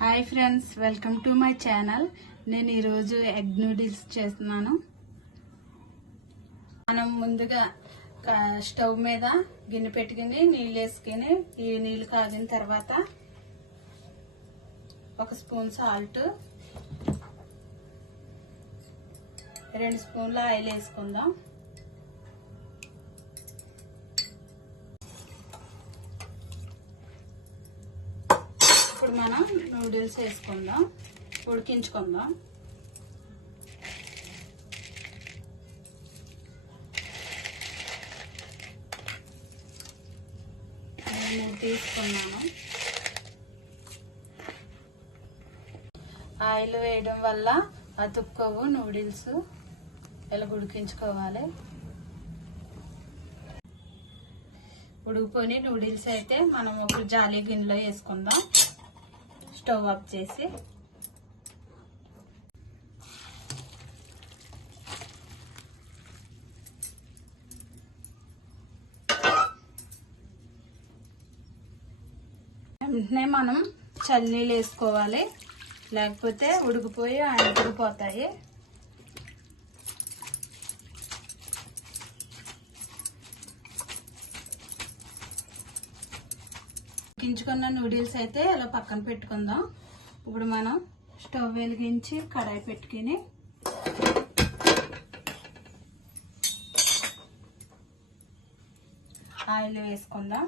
Hi friends welcome to my channel. నేను ఈరోజు egg noodles చేస్తున్నాను. మనం ముందుగా స్టవ్ మీద గిన్నె పెట్టుకుని నీళ్ళు వేసుకుని ఈ నీళ్ళు కాగిన తర్వాత ఒక స్పూన్ సాల్ట్ రెండు స్పూన్ల ఆయిల్ వేసుకుందాం. ఇప్పుడు మనం నూడిల్స్ వేసుకుందాం? ఉడికించుకుందాం? నేను తీసుకున్నాను. ఆయిల్ వేయడం వల్ల అతుక్కోవు నూడిల్స్. ఇలా ఉడికించుకోవాలి? ఉడికిపోయి నూడిల్స్ అయితే మనం ఒక జాలీ గిన్నెలో వేసుకుందాం. స్టవ్ ఆఫ్ చేసి వెంటనే మనం చల్లీలు వేసుకోవాలి. లేకపోతే ఉడికిపోయి అంటుకుపోతాయి ఉడికించుకున్న నూడిల్స్ అయితే ఇలా పక్కన పెట్టుకుందాం. ఇప్పుడు మనం స్టవ్ వెలిగించి కడాయి పెట్టుకుని ఆయిల్ వేసుకుందాం.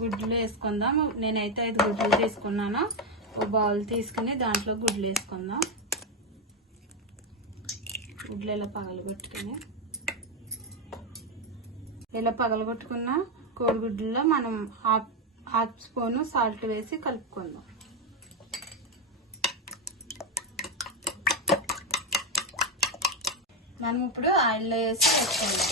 గుడ్లు వేసుకుందాం. నేనైతే ఐదు గుడ్లు తీసుకున్నాను. ఒక బౌల్ తీసుకుని దాంట్లో గుడ్లు వేసుకుందాం. గుడ్లు ఇలా పగలగొట్టుకుని. ఇలా పగలగొట్టుకున్న కోడిగుడ్లలో మనం హాఫ్ హాఫ్ స్పూన్ సాల్ట్ వేసి కలుపుకుందాం. మనం ఇప్పుడు ఆయిల్లో వేసి వేసుకుందాం.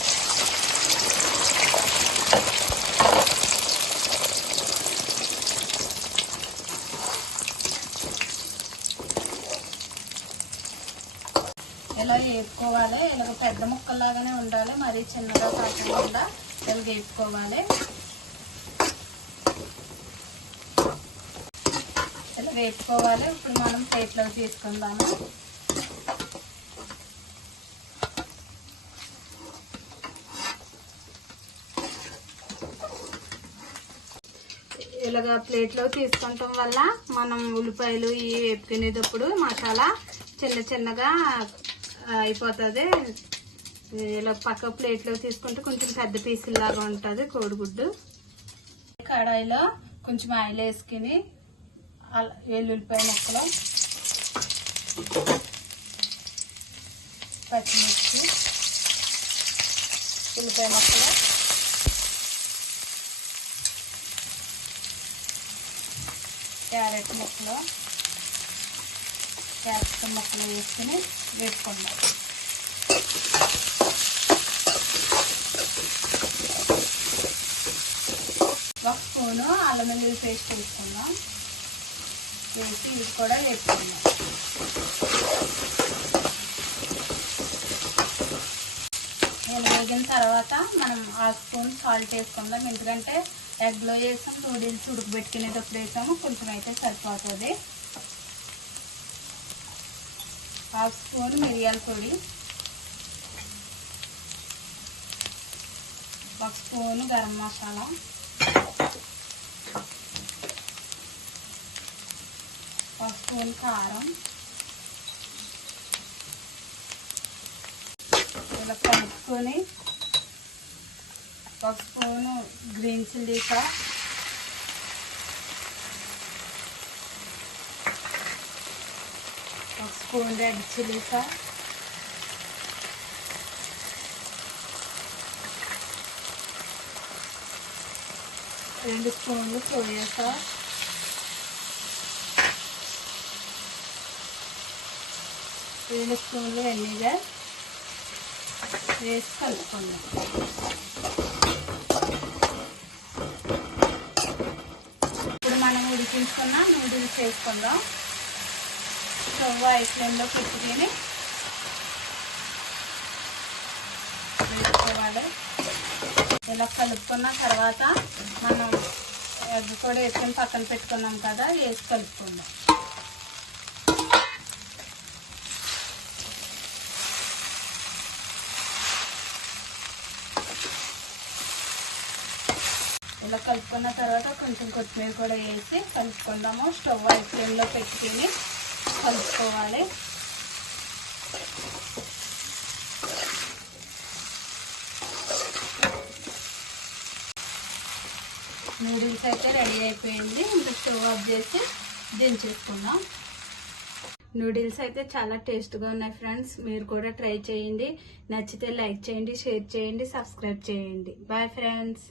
ఇలా వేపుకోవాలి? ఇలా పెద్ద ముక్కల్లాగానే ఉండాలి. మరీ చిన్నగా కాకుండా ఇలా వేపుకోవాలి. ఇలా వేపుకోవాలి. ఇప్పుడు మనం ప్లేట్లో తీసుకుందాము. ఇలాగా ప్లేట్లో తీసుకుంటాం వల్ల మనం ఉల్లిపాయలు ఇవి వేపుకునేటప్పుడు మసాలా చిన్న చిన్నగా అయిపోతుంది. ఇలా పక్క ప్లేట్లో తీసుకుంటే కొంచెం పెద్ద పీసులాగా ఉంటుంది కోడిగుడ్డు. కడాయిలో కొంచెం ఆయిల్ వేసుకుని అలా వెల్లుల్లిపాయ ముక్కలు పచ్చిమిర్చి ఉల్లిపాయ ముక్కలు క్యారెట్ ముక్కలు క్యాప్సికమ్ ముక్కలు వేసుకుని వేసుకుందాం ఒక స్పూను అల్లం వెల్లుల్లి పేస్ట్ వేసుకుందాం. వేసి ఇది కూడా వేసుకుందాం. ఇలా వేగిన తర్వాత మనం ఆ స్పూన్ సాల్ట్ వేసుకుందాం. ఎందుకంటే ఎగ్లో వేసాం నూడిల్స్ ఉడకబెట్టుకునేటప్పుడు వేసాము కొంచెం అయితే సరిపోతుంది. హాఫ్ స్పూన్ మిరియాల పొడి ఒక స్పూన్ గరం మసాలా ఒక స్పూన్ కారం ఇలా కలుపుకొని ఒక స్పూను గ్రీన్ చిల్లీ సాస్ ఒక స్పూన్ రెడ్ చిల్లీ సాస్ రెండు స్పూన్లు సోయా సాస్ రెండు స్పూన్లు వెనిగర్ వేసి కలుపుకుందాం ఇప్పుడు మనం ఉడికించుకున్న నూడిల్స్ వేసుకుందాం స్టవ్ ఐ ఫ్లేమ్లో పెట్టుకుని వేసుకోవాలి. ఇలా కలుపుకున్న తర్వాత మనం ఎగ్ కూడా వేసుకొని పక్కన పెట్టుకున్నాం కదా వేసి కలుపుకుందాం. ఇలా కలుపుకున్న తర్వాత కొంచెం కొత్తిమీర కూడా వేసి కలుపుకుందాము. స్టవ్ ఐస్ ఫ్లేమ్లో పెట్టుకుని కలుపుకోవాలి. నూడిల్స్ అయితే రెడీ అయిపోయింది. ఇంకా స్టవ్ ఆఫ్ చేసి దించేసుకుందాం. నూడిల్స్ అయితే చాలా టేస్ట్గా ఉన్నాయి ఫ్రెండ్స్. మీరు కూడా ట్రై చేయండి. నచ్చితే లైక్ చేయండి షేర్ చేయండి సబ్స్క్రైబ్ చేయండి. Bye friends.